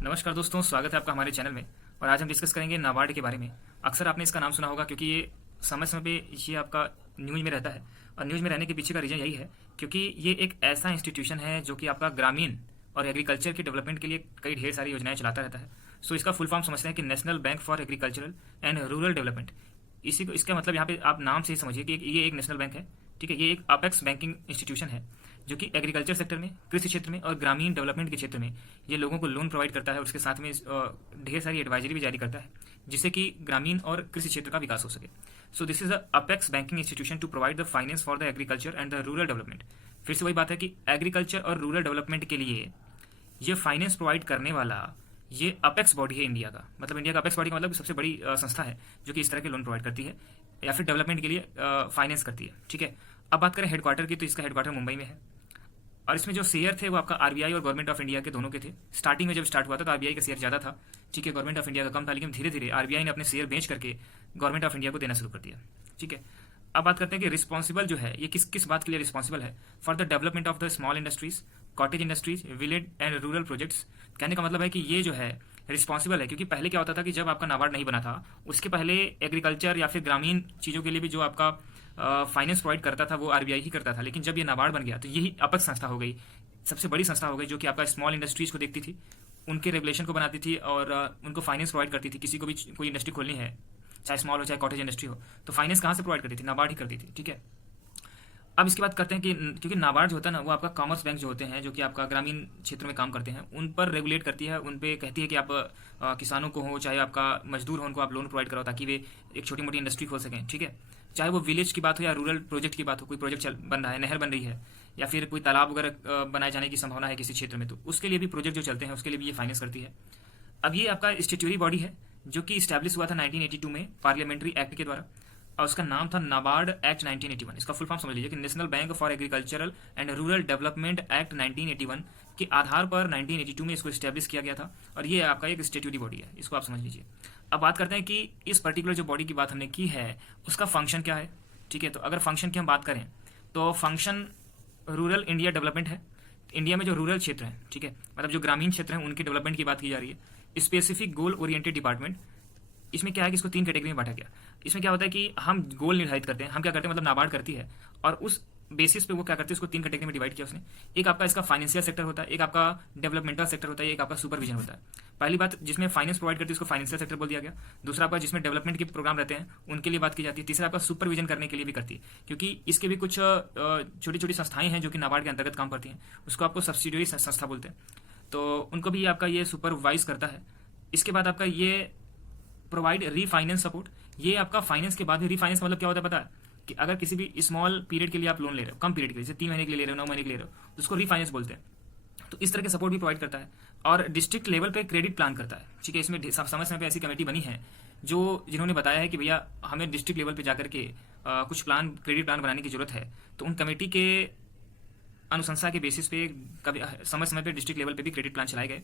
नमस्कार दोस्तों, स्वागत है आपका हमारे चैनल में। और आज हम डिस्कस करेंगे नाबार्ड के बारे में। अक्सर आपने इसका नाम सुना होगा क्योंकि ये समय समय पे ये आपका न्यूज़ में रहता है। और न्यूज़ में रहने के पीछे का रीज़न यही है क्योंकि ये एक ऐसा इंस्टीट्यूशन है जो कि आपका ग्रामीण और एग्रीकल्चर के डेवलपमेंट के लिए कई ढेर सारी योजनाएं चलाता रहता है। सो इसका फुल फॉर्म समझते हैं कि national bank for agricultural and rural development. इसी को इसका मतलब यहाँ पे आप नाम से ही समझिए कि ये एक नेशनल बैंक है। ठीक है, ये एक अपेक्स बैंकिंग इंस्टीट्यूशन है जो कि एग्रीकल्चर सेक्टर में, कृषि क्षेत्र में और ग्रामीण डेवलपमेंट के क्षेत्र में ये लोगों को लोन प्रोवाइड करता है और उसके साथ में ढेर सारी एडवाइजरी भी जारी करता है जिससे कि ग्रामीण और कृषि क्षेत्र का विकास हो सके। So this is the apex banking institution to provide the finance for the agriculture and the rural development. फिर से वही बात है कि एग्रीकल्चर और रूरल डेवलपमेंट के लिए ये फाइनेंस प्रोवाइड करने वाला ये अपेक्स बॉडी है इंडिया का। मतलब इंडिया का अपेक्स बॉडी का मतलब सबसे बड़ी संस्था है जो कि इस तरह के लोन प्रोवाइड करती है या फिर डेवलपमेंट के लिए फाइनेंस करती है। ठीक है, अब बात करें हेडक्वार्टर की, तो इसका हेडक्वार्टर मुंबई में है। और इसमें जो शेयर थे वो आपका आरबीआई और गवर्नमेंट ऑफ इंडिया के दोनों के थे। स्टार्टिंग में जब स्टार्ट हुआ था तो आरबीआई का शेयर ज़्यादा था, ठीक है, गवर्नमेंट ऑफ इंडिया का कम था, लेकिन धीरे धीरे आरबीआई ने अपने शेयर बेच करके गवर्नमेंट ऑफ इंडिया को देना शुरू कर दिया। ठीक है, अब बात करते हैं कि रिस्पॉन्सिबल जो है ये किस किस बात के लिए रिस्पॉन्सिबल है। For the development of the small industries, cottage industries, village and rural projects. कहने का मतलब है कि ये जो है रिस्पॉन्सिबल है क्योंकि पहले क्या होता था कि जब आपका नाबार्ड नहीं बना था उसके पहले एग्रीकल्चर या फिर ग्रामीण चीज़ों के लिए भी जो आपका फाइनेंस प्रोवाइड करता था वो आरबीआई ही करता था। लेकिन जब ये नाबार्ड बन गया तो यही अपेक्स संस्था हो गई, सबसे बड़ी संस्था हो गई जो कि आपका स्मॉल इंडस्ट्रीज को देखती थी, उनके रेगुलेशन को बनाती थी और उनको फाइनेंस प्रोवाइड करती थी। किसी को भी कोई इंडस्ट्री खोलनी है, चाहे स्मॉल हो चाहे कॉटेज इंडस्ट्री हो, तो फाइनेंस कहाँ से प्रोवाइड करती थी? नाबार्ड ही करती थी। ठीक है, अब इसकी बात करते हैं कि क्योंकि नाबार्ड जो होता है ना वो आपका कॉमर्स बैंक जो होते हैं जो कि आपका ग्रामीण क्षेत्र में काम करते हैं उन पर रेगुलेट करती है, उन पे कहती है कि आप किसानों को हो चाहे आपका मजदूर हो उनको आप लोन प्रोवाइड कराओ ताकि वे एक छोटी मोटी इंडस्ट्री खोल सकें। ठीक है, चाहे वो विलेज की बात हो या रूरल प्रोजेक्ट की बात हो, कोई प्रोजेक्ट बन रहा है, नहर बन रही है या फिर कोई तालाब वगैरह बनाए जाने की संभावना है किसी क्षेत्र में, तो उसके लिए भी प्रोजेक्ट जो चलते हैं उसके लिए भी ये फाइनेंस करती है। अब ये आपका स्टेट्यूटरी बॉडी है जो कि इस्टेब्लिश हुआ था 1982 में पार्लियामेंट्री एक्ट के द्वारा और उसका नाम था नाबार्ड एक्ट 1981। इसका फुल फॉर्म समझ लीजिए कि national bank for agricultural and rural development act 1981 के आधार पर 1982 में इसको इस्टेब्लिश किया गया था और ये आपका एक स्टेट्यूटरी बॉडी है, इसको आप समझ लीजिए। अब बात करते हैं कि इस पर्टिकुलर जो बॉडी की बात हमने की है उसका फंक्शन क्या है। ठीक है, तो अगर फंक्शन की हम बात करें तो फंक्शन रूरल इंडिया डेवलपमेंट है। इंडिया में जो रूरल क्षेत्र है, ठीक है, मतलब जो ग्रामीण क्षेत्र है उनके डेवलपमेंट की बात की जा रही है। स्पेसिफिक गोल ओरिएंटेड डिपार्टमेंट, इसमें क्या है कि इसको 3 कैटेगरी में बांटा गया। इसमें क्या होता है कि हम गोल निर्धारित करते हैं, हम क्या करते हैं मतलब नाबार्ड करती है और उस बेसिस पे वो क्या करते हैं, उसको 3 कैटेगरी में डिवाइड किया उसने। एक आपका इसका फाइनेंशियल सेक्टर होता है, एक आपका डेवलपमेंटल सेक्टर होता है, एक आपका सुपरविजन होता है। पहली बात जिसमें फाइनेंस प्रोवाइड करती है उसको फाइनेंशियल सेक्टर बोल दिया गया। दूसरा आपका जिसमें डेवलपमेंट के प्रोग्राम रहते हैं उनके लिए बात की जाती है। तीसरा आपका सुपरविजन करने के लिए भी करती है क्योंकि इसके भी कुछ छोटी छोटी संस्थाएं हैं जो कि नाबार्ड के अंतर्गत काम करती हैं, उसको आपको सब्सिडियरी संस्था बोलते हैं, तो उनको भी आपका ये सुपरवाइज करता है। इसके बाद आपका ये प्रोवाइड रीफाइनेंस सपोर्ट, ये आपका फाइनेंस के बाद भी रीफाइनेंस मतलब क्या होता है पता है कि अगर किसी भी स्मॉल पीरियड के लिए आप लोन ले रहे हो, कम पीरियड के लिए, जैसे 3 महीने के लिए ले रहे हो, 9 महीने के लिए ले रहे हो, तो उसको रीफाइनेंस बोलते हैं। तो इस तरह के सपोर्ट भी प्रोवाइड करता है और डिस्ट्रिक्ट लेवल पे क्रेडिट प्लान करता है। ठीक है, इसमें समय समय पे ऐसी कमेटी बनी है जो जिन्होंने बताया है कि भैया हमें डिस्ट्रिक्ट लेवल पे जाकर के कुछ प्लान, क्रेडिट प्लान बनाने की जरूरत है, तो उन कमेटी के अनुशंसा के बेसिस पे कभी समय समय पे डिस्ट्रिक्ट लेवल पे भी क्रेडिट प्लान चलाए गए।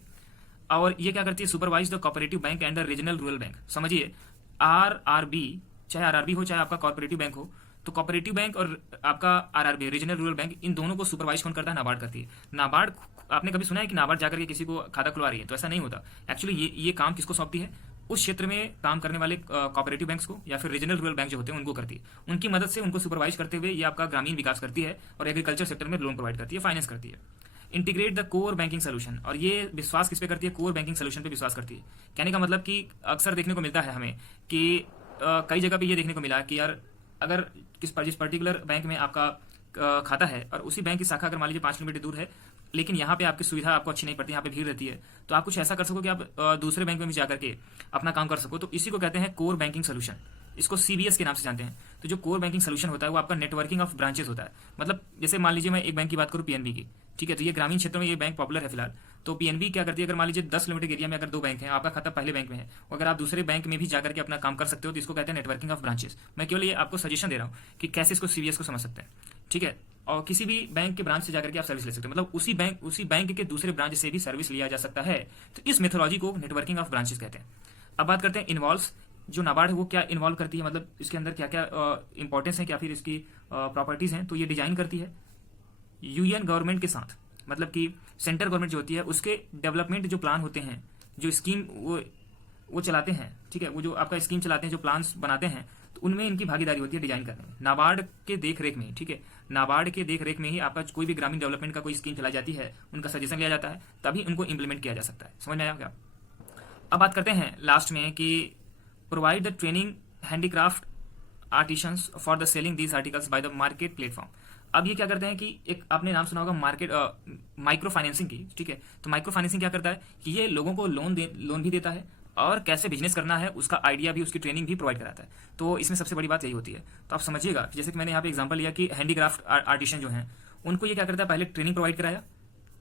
और ये क्या करती है, supervise the cooperative bank and the regional rural bank. समझिए आरआरबी, चाहे आरआरबी हो चाहे आपका कोऑपरेटिव बैंक हो, तो कोऑपरेटिव बैंक और आपका आरआरबी रीजनल रूरल बैंक, इन दोनों को सुपरवाइज कौन करता है? नाबार्ड करती है। नाबार्ड, आपने कभी सुना है कि नाबार्ड जाकर के किसी को खाता खुलवा रही है? तो ऐसा नहीं होता। एक्चुअली ये काम किसको सौंपती है? उस क्षेत्र में काम करने वाले कोऑपरेटिव बैंक्स को या फिर रीजनल रूरल बैंक जो होते हैं उनको करती है। उनकी मदद से उनको सुपरवाइज करते हुए ये आपका ग्रामीण विकास करती है और एग्रीकल्चर सेक्टर में लोन प्रोवाइड करती है, फाइनेंस करती है। Integrate the core banking solution, और ये विश्वास किस पे करती है? कोर बैंकिंग सोल्यूशन पे विश्वास करती है। कहने का मतलब कि अक्सर देखने को मिलता है हमें कि कई जगह पे ये देखने को मिला कि यार अगर जिस पर्टिकुलर बैंक में आपका खाता है और उसी बैंक की शाखा अगर मान लीजिए 5 किलोमीटर दूर है, लेकिन यहाँ पे आपकी सुविधा आपको अच्छी नहीं पड़ती, यहाँ पे भीड़ रहती है, तो आप कुछ ऐसा कर सको कि आप दूसरे बैंक में भी जाकर के अपना काम कर सको, तो इसी को कहते हैं कोर बैंकिंग सोल्यूशन। इसको सीबीएस के नाम से जानते हैं। तो जो कोर बैंकिंग सोल्यूशन होता है वो आपका नेटवर्किंग ऑफ ब्रांचेस होता है। मतलब जैसे मान लीजिए मैं एक बैंक की बात करूँ, पीएनबी की, ठीक है, तो ये ग्रामीण क्षेत्रों में ये बैंक पॉपुलर है फिलहाल। तो पीएनबी क्या करती है, अगर मान लीजिए 10 किलोमीटर एरिया में अगर 2 बैंक हैं, आपका खाता पहले बैंक में है, अगर आप दूसरे बैंक में भी जाकर के अपना काम कर सकते हो तो इसको कहते हैं नेटवर्किंग ऑफ ब्रांचेस। मैं केवल ये आपको सजेशन दे रहा हूँ कि कैसे इसको सीबीएस को समझ सकते हैं। ठीक है, और किसी भी बैंक के ब्रांच से जाकर के आप सर्विस ले सकते हो, मतलब उसी बैंक के दूसरे ब्रांच से भी सर्विस लिया जा सकता है। तो इस मेथोलॉजी को नेटवर्किंग ऑफ ब्रांचेस कहते हैं। अब बात करते हैं इन्वॉल्व्स, जो नाबार्ड है वो क्या इन्वॉल्व करती है, मतलब इसके अंदर क्या क्या इंपॉर्टेंस है, क्या फिर इसकी प्रॉपर्टीज हैं। तो ये डिजाइन करती है यूएन गवर्नमेंट के साथ, मतलब कि सेंट्रल गवर्नमेंट जो होती है उसके डेवलपमेंट जो प्लान होते हैं जो स्कीम वो चलाते हैं, ठीक है, वो जो आपका स्कीम चलाते हैं, जो प्लान्स बनाते हैं, तो उनमें इनकी भागीदारी होती है डिजाइन करने में, नाबार्ड के देख रेख में ही, ठीक है। नाबार्ड के देख रेख में ही आपका कोई भी ग्रामीण डेवलपमेंट का कोई स्कीम चलाई जाती है, उनका सजेशन लिया जाता है, तभी उनको इंप्लीमेंट किया जा सकता है। समझ में आया क्या? अब बात करते हैं लास्ट में कि provide the training handicraft artisans for the selling these articles by the market platform. अब ये क्या करते हैं कि एक आपने नाम सुना होगा मार्केट माइक्रो फाइनेंसिंग की, ठीक है। तो माइक्रो फाइनेंसिंग क्या करता है कि ये लोगों को लोन भी देता है और कैसे बिजनेस करना है उसका आइडिया भी, उसकी ट्रेनिंग भी प्रोवाइड कराता है। तो इसमें सबसे बड़ी बात यही होती है। तो आप समझिएगा कि जैसे कि मैंने यहाँ पे एग्जांपल लिया कि हैंडीक्राफ्ट आर्टिशन जो हैं उनको ये क्या करता है, पहले ट्रेनिंग प्रोवाइड कराया,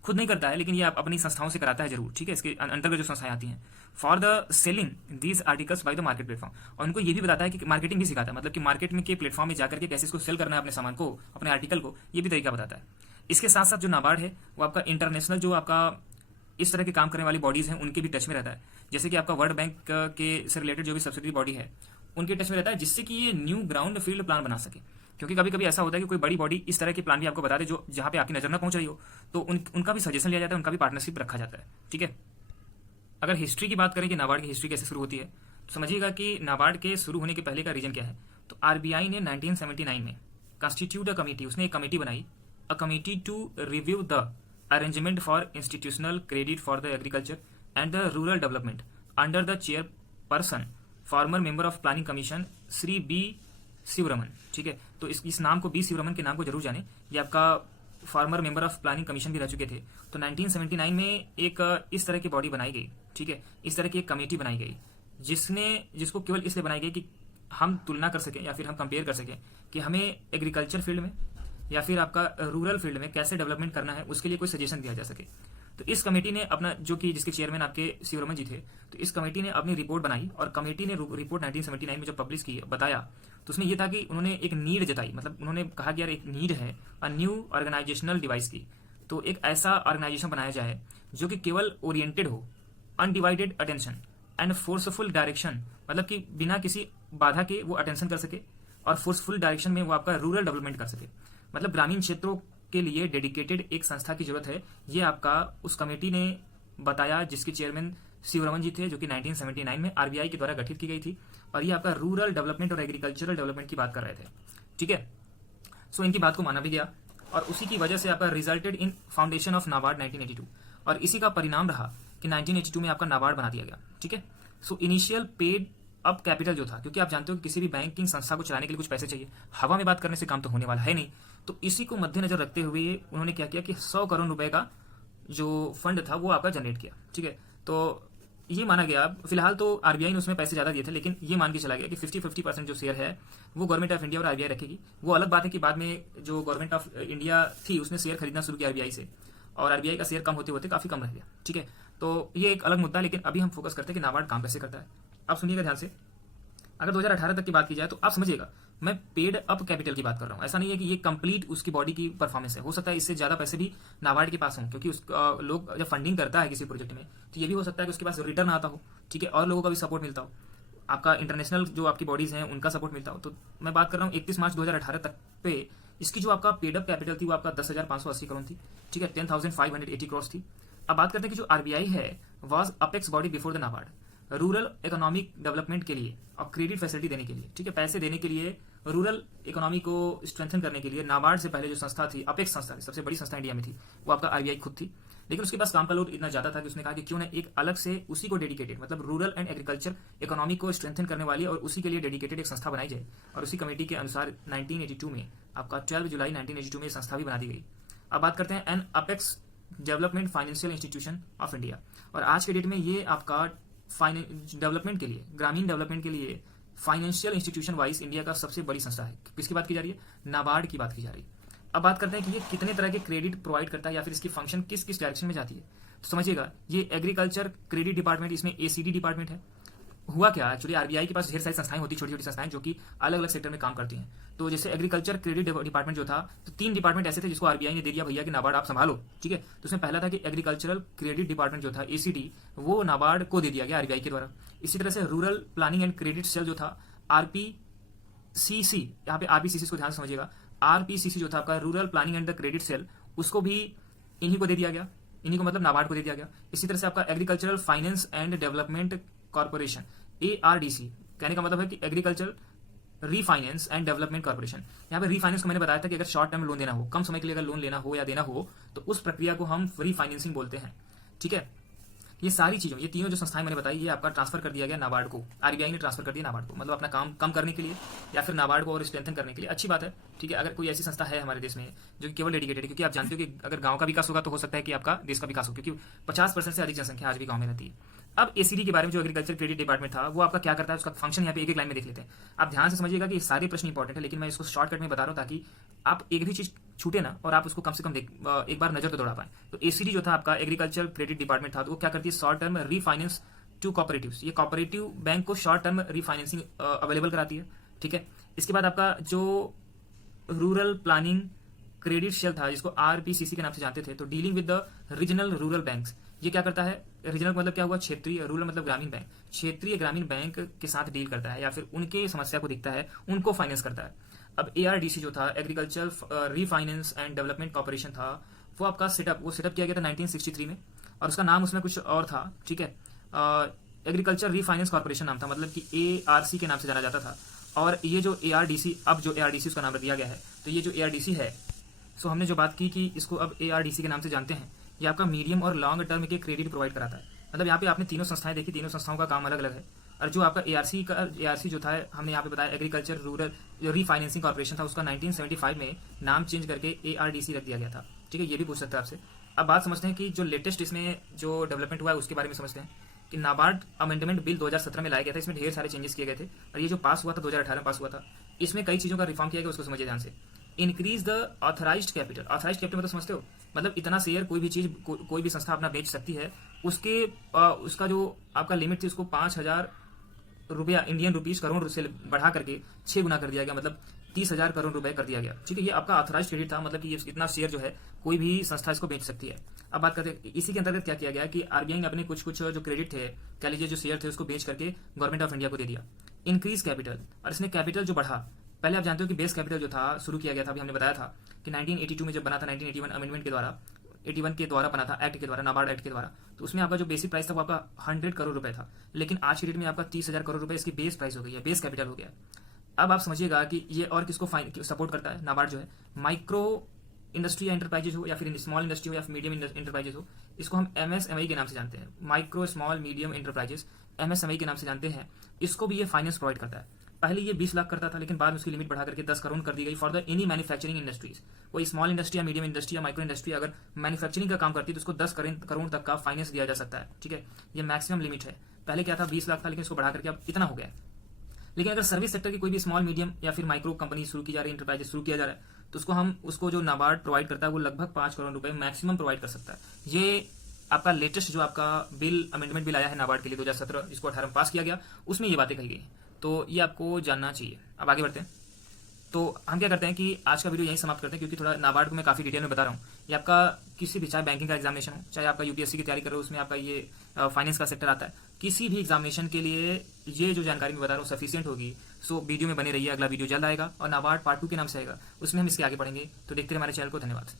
खुद नहीं करता है लेकिन ये आप अपनी संस्थाओं से कराता है जरूर, ठीक है। इसके अंतर्गत जो संस्थाएं आती हैं for the selling these articles by the market platform, और उनको ये भी बताता है कि मार्केटिंग भी सिखाता है, मतलब कि मार्केट में के प्लेटफॉर्म में जाकर के कैसे इसको सेल करना है, अपने सामान को, अपने आर्टिकल को, ये भी तरीका बताता है। इसके साथ साथ जो नाबार्ड है वो आपका इंटरनेशनल जो आपका इस तरह के काम करने वाली बॉडीज हैं उनके भी टच में रहता है, जैसे कि आपका वर्ल्ड बैंक के से रिलेटेड जो भी सब्सिडी बॉडी है उनके टच में रहता है, जिससे कि ये न्यू ग्राउंड फील्ड प्लान बना सके। क्योंकि कभी कभी ऐसा होता है कि कोई बड़ी बॉडी इस तरह के प्लान भी आपको बता दे जो जहां पे आपकी नजर ना पहुंच रही हो, तो उनका भी सजेशन लिया जाता है, उनका भी पार्टनरशिप रखा जाता है, ठीक है। अगर हिस्ट्री की बात करें कि नाबार्ड की हिस्ट्री कैसे शुरू होती है, तो समझिएगा कि नाबार्ड के शुरू होने के पहले का रीजन क्या है। तो आरबीआई ने 1979 में कॉन्स्टिट्यूट अ कमेटी, उसने एक कमेटी बनाई, a committee to review the arrangement for institutional credit for the agriculture and the rural development under the chairperson former member of planning commission Shri B Sivaraman, ठीक है। तो इस नाम को, बी शिवरमन के नाम को जरूर जाने, ये आपका farmer member of planning commission भी रह चुके थे। तो 1979 में एक इस तरह की बॉडी बनाई गई, ठीक है, इस तरह की एक कमेटी बनाई गई जिसको केवल इसलिए बनाई गई कि हम तुलना कर सकें या फिर हम कंपेयर कर सकें कि हमें एग्रीकल्चर फील्ड में या फिर आपका रूरल फील्ड में कैसे डेवलपमेंट करना है, उसके लिए कोई सजेशन दिया जा सके। तो इस कमेटी ने अपना, जो कि जिसके चेयरमैन आपके शिवरमन जी थे, तो इस कमेटी ने अपनी रिपोर्ट बनाई और कमेटी ने रिपोर्ट 1979 में जब पब्लिश की, बताया, तो उसमें यह था कि उन्होंने एक नीड जताई, मतलब उन्होंने कहा कि यार एक नीड है अ न्यू ऑर्गेनाइजेशनल डिवाइस की। तो एक ऐसा ऑर्गेनाइजेशन बनाया जाए जो कि केवल ओरिएंटेड हो, undivided attention and forceful direction, मतलब कि बिना किसी बाधा के वो अटेंशन कर सके और फोर्सफुल डायरेक्शन में वो आपका रूरल डेवलपमेंट कर सके, मतलब ग्रामीण क्षेत्रों के लिए डेडिकेटेड एक संस्था की जरूरत है। ये आपका उस कमेटी ने बताया, जिसके चेयरमैन शिवरमन जी थे, जो कि 1979 में आरबीआई के द्वारा गठित की गई थी, और ये आपका रूरल डेवलपमेंट और एग्रीकल्चरल डेवलपमेंट की बात कर रहे थे, ठीक है। सो इनकी बात को माना भी गया और उसी की वजह से आपका resulted in foundation of NABARD 1982, और इसी का परिणाम रहा कि 1982 में आपका नाबार्ड बना दिया गया, ठीक है। So initial paid up capital जो था, क्योंकि आप जानते हो कि किसी भी बैंकिंग संस्था को चलाने के लिए कुछ पैसे चाहिए, हवा में बात करने से काम तो होने वाला है नहीं। तो इसी को मद्देनजर रखते हुए उन्होंने क्या किया कि 100 करोड़ रुपए का जो फंड था वो आपका जनरेट किया, ठीक है। तो ये माना गया, फिलहाल तो आरबीआई ने उसमें पैसे ज्यादा दिए थे, लेकिन ये मान के चला गया कि 50-50% जो शेयर है वो गवर्नमेंट ऑफ इंडिया और आरबीआई रखेगी। वो अलग बात है कि बाद में जो गवर्नमेंट ऑफ इंडिया थी उसने शेयर खरीदना शुरू किया आरबीआई से, और आरबीआई का शेयर कम होते होते काफी कम रह गया, ठीक है। तो ये एक अलग मुद्दा है, लेकिन अभी हम फोकस करते हैं कि नाबार्ड काम कैसे करता है। आप सुनिएगा ध्यान से। अगर 2018 तक की बात की जाए तो आप समझिएगा, मैं पेड अप कैपिटल की बात कर रहा हूँ। ऐसा नहीं है कि ये कंप्लीट उसकी बॉडी की परफॉर्मेंस है, हो सकता है इससे ज्यादा पैसे भी नाबार्ड के पास हों, क्योंकि लोग जब फंडिंग करता है किसी प्रोजेक्ट में तो ये भी हो सकता है कि उसके पास रिटर्न आता हो, ठीक है, और लोगों का भी सपोर्ट मिलता हो, आपका इंटरनेशनल जो आपकी बॉडीज हैं उनका सपोर्ट मिलता हो। तो मैं बात कर रहा हूँ 31 मार्च 2018 तक पे इसकी जो आपका पेड अप कैपिटल थी वो आपका 10,580 करोड़ थी, ठीक है, 10,580 करोड़ थी। अब बात करते हैं कि जो आरबीआई है was apex body before the NABARD, rural economic development के लिए और क्रेडिट फैसिलिटी देने के लिए, ठीक है, पैसे देने के लिए, रूरल इकोनॉमी को स्ट्रेंथन करने के लिए नाबार्ड से पहले जो संस्था थी, अपेक्स संस्था, सबसे बड़ी संस्था इंडिया में थी, वो आपका आरबीआई खुद थी। लेकिन उसके पास काम का लोड इतना ज्यादा था कि उसने कहा कि क्यों ना एक अलग से उसी को डेडिकेटेड, मतलब रूरल एंड एग्रीकल्चर इकोनॉमी को स्ट्रेंथन करने वाली और उसी के लिए डेडिकेटेड एक संस्था बनाई जाए। और उसी कमेटी के अनुसार 1982 में आपका 12 जुलाई 1982 में संस्था भी बना दी गई। अब बात करते हैं N apex development financial institution of India, और आज के डेट में ये आपका डेवलपमेंट के लिए, ग्रामीण डेवलपमेंट के लिए फाइनेंशियल इंस्टीट्यूशन वाइज इंडिया का सबसे बड़ी संस्था है। किसकी बात की जा रही है? नाबार्ड की बात की जा रही है। अब बात करते हैं कि ये कितने तरह के क्रेडिट प्रोवाइड करता है या फिर इसकी फंक्शन किस किस डायरेक्शन में जाती है। तो समझिएगा, ये एग्रीकल्चर क्रेडिट डिपार्टमेंट, इसमें एसीडी डिपार्टमेंट है। हुआ क्या, एक्चुअली आरबीआई के पास ढेर सारी संस्थाएं होती, छोटी छोटी संस्थाएं जो कि अलग अलग सेक्टर में काम करती हैं। तो जैसे एग्रीकल्चर क्रेडिट डिपार्टमेंट जो था, तो 3 डिपार्टमेंट ऐसे थे जिसको आरबीआई ने दे दिया, भैया कि नाबार्ड आप संभालो, ठीक है। तो उसमें पहला था कि एग्रीकल्चरल क्रेडिट डिपार्टमेंट जो था एसीडी, वो नाबार्ड को दे दिया गया आरबीआई के द्वारा। इसी तरह से rural planning and credit sale जो था आरपीसीसी, यहाँ पे आरपीसीसी को ध्यान समझिएगा, आरपीसीसी जो था आपका rural planning and the credit sale, उसको भी इन्हीं को दे दिया गया। इन्हीं को मतलब नाबार्ड को दे दिया गया। इसी तरह से आपका agricultural finance and development corporation, ARDC, कहने का मतलब है कि agriculture refinance and development corporation. यहाँ पे रीफाइनेंस को मैंने बताया था कि अगर शॉर्ट टर्म लोन देना हो, कम समय के लिए अगर लोन लेना हो या देना हो, तो उस प्रक्रिया को हम रीफाइनेंसिंग बोलते हैं। ठीक है, ये सारी चीजों, ये तीनों जो संस्थाएं मैंने बताई, ये आपका ट्रांसफर कर दिया गया नाबार्ड को। RBI ने ट्रांसफर कर दिया नाबार्ड को, मतलब अपना काम कम करने के लिए या फिर नाबार्ड को और स्ट्रेंथन करने के लिए। अच्छी बात है। ठीक है, अगर कोई ऐसी संस्था है हमारे देश में जो कि केवल डेडिकेटेड है, क्योंकि आप जानते हो कि अगर गांव का विकास होगा तो हो सकता है कि आपका देश का विकास हो, क्योंकि 50% से अधिक जनसंख्या आज भी गांव में रहती है। अब ACD के बारे में, जो एग्रीकल्चर क्रेडिट डिपार्टमेंट था, वो आपका क्या करता है, उसका फंक्शन यहाँ पे एक एक लाइन में देख लेते हैं। आप ध्यान से समझिएगा कि सारे प्रश्न इंपॉर्टेंट है, लेकिन मैं इसको शॉर्टकट में बता रहा हूँ ताकि आप एक भी चीज छूटे ना और आप उसको कम से कम एक बार नजर तो दौड़ा पाए। तो ACD जो था आपका एग्रीकल्चर क्रेडिट डिपार्टमेंट था, तो वो क्या करती है, short term refinance to cooperatives. ये कॉपरेटिव बैंक को शॉर्ट टर्म रीफाइनेंसिंग अवेलेबल कराती है। ठीक है, इसके बाद आपका जो रूरल प्लानिंग क्रेडिट शेल था, जिसको RPCC के नाम से जानते थे, तो dealing with the regional rural banks, ये क्या करता है, रीजनल मतलब क्या हुआ, क्षेत्रीय, रूरल मतलब ग्रामीण बैंक, क्षेत्रीय ग्रामीण बैंक के साथ डील करता है या फिर उनके समस्या को दिखता है, उनको फाइनेंस करता है। अब ARDC जो था, agriculture refinance and development corporation था, वो आपका सेटअप किया गया था 1963 में, और उसका नाम उसमें कुछ और था। ठीक है, एग्रीकल्चर रीफाइनेंस कॉर्पोरेशन नाम था, मतलब कि ARC के नाम से जाना जाता था। और ये जो ARDC, अब जो ARDC उसका नाम दिया गया है, तो ये जो ARDC है, सो हमने जो बात की कि इसको अब ARDC के नाम से जानते हैं, ये आपका मीडियम और लॉन्ग टर्म के क्रेडिट प्रोवाइड कराता है। मतलब यहाँ पे आपने तीनों संस्थाएं देखी, तीनों संस्थाओं का काम अलग अलग है। और जो आपका ARC जो था, हमने यहाँ पे बताया एग्रीकल्चर रूरल रीफाइनेंसिंग कॉर्पोरेशन था, उसका 1975 में नाम चेंज करके ARDC रख दिया गया था। ठीक है, ये भी पूछ सकता है आपसे। अब बात समझते हैं कि जो लेटेस्ट इसमें जो डेवलपमेंट हुआ है उसके बारे में समझते हैं कि नाबार्ड अमेंडमेंट बिल 2017 में लाया गया था। इसमें ढेर सारे चेंजेस किए गए थे, और ये जो पास हुआ था 2018 में पास हुआ था, इसमें कई चीजों का रिफॉर्म किया गया, उसको समझिए ध्यान से। Increase the authorised capital. Authorised capital मतलब समझते हो, मतलब इतना शेयर कोई भी चीज कोई भी संस्था अपना बेच सकती है, उसका जो आपका लिमिट थी, उसको 5,000 रुपया इंडियन रुपीज करोड़ से बढ़ा करके 6 गुना कर दिया गया, मतलब 30,000 करोड़ रुपए कर दिया गया। ठीक है, ये आपका ऑथराइज्ड क्रेडिट था, मतलब कि ये इतना शेयर जो है कोई भी संस्था इसको बेच सकती है। अब बात करते हैं इसी के अंतर्गत क्या किया गया कि RBI ने अपने कुछ जो क्रेडिट थे, कह लीजिए जो शेयर थे, उसको बेच करके गवर्नमेंट ऑफ इंडिया को दे दिया। इंक्रीज कैपिटल, और इसने कैपिटल जो बढ़ा, पहले आप जानते हो कि बेस कैपिटल जो था शुरू किया गया था, अभी हमने बताया था कि 1982 में जब बना था, 1981 अमेंडमेंट के द्वारा, 81 के द्वारा बना था, एक्ट के द्वारा, नाबार्ड एक्ट के द्वारा, तो उसमें आपका जो बेसिक प्राइस था वो आपका 100 करोड़ रुपए था, लेकिन आज की डेट में आपका 30,000 करोड़ रुपए इसकी बेस प्राइस हो गई है, बेस कैपिटल हो गया। अब आप समझिएगा कि ये और किसको सपोर्ट करता है, नाबार्ड जो है, माइक्रो इंडस्ट्री या एंटरप्राइजेज हो या फिर स्मॉल इंडस्ट्री हो या फिर मीडियम एंटरप्राइजेज हो, इसको हम MSME के नाम से जानते हैं, micro small medium enterprises, MSME के नाम से जानते हैं। इसको भी ये फाइनेंस प्रोवाइड करता है। पहले ये 20 लाख करता था, लेकिन बाद में उसकी लिमिट बढ़ा करके 10 करोड़ कर दी गई for the any manufacturing industries. कोई स्मॉल इंडस्ट्री या मीडियम इंडस्ट्री या माइक्रो इंडस्ट्री अगर मैन्युफैक्चरिंग का काम करती है तो उसको 10 करोड़ तक का फाइनेंस दिया जा सकता है। ठीक है, ये मैक्सिमम लिमिट है। पहले क्या था, 20 लाख था, लेकिन इसको बढ़ा करके अब इतना हो गया। लेकिन अगर सर्विस सेक्टर की कोई भी स्मॉल मीडियम या फिर माइक्रो कंपनी शुरू की जा रही है, इंटरप्राइजेस शुरू किया जा रहा है, तो उसको जो नाबार्ड प्रोवाइड करता है वो लगभग 5 करोड़ रुपए मैक्सिमम प्रोवाइड कर सकता है। ये आपका लेटेस्ट जो आपका बिल अमेंडमेंट बिल आया है नाबार्ड के लिए 2017, जिसको 18 में पास किया गया, उसमें ये बातें कही गई, तो ये आपको जानना चाहिए। अब आगे बढ़ते हैं, तो हम क्या करते हैं कि आज का वीडियो यहीं समाप्त करते हैं, क्योंकि थोड़ा नाबार्ड को मैं काफी डिटेल में बता रहा हूँ। ये आपका किसी भी, चाहे बैंकिंग का एग्जामिनेशन हो, चाहे आपका UPSC की तैयारी कर रहे हो, उसमें आपका ये फाइनेंस का सेक्टर आता है, किसी भी एग्जामिनेशन के लिए ये जो जानकारी मैं बता रहा हूँ सफिशियंट होगी। सो वीडियो में बने रहिए, अगला वीडियो जल्द आएगा और नाबार्ड पार्ट 2 के नाम से आएगा, उसमें हम इसके आगे पढ़ेंगे। तो देखते रहिए हमारे चैनल को। धन्यवाद।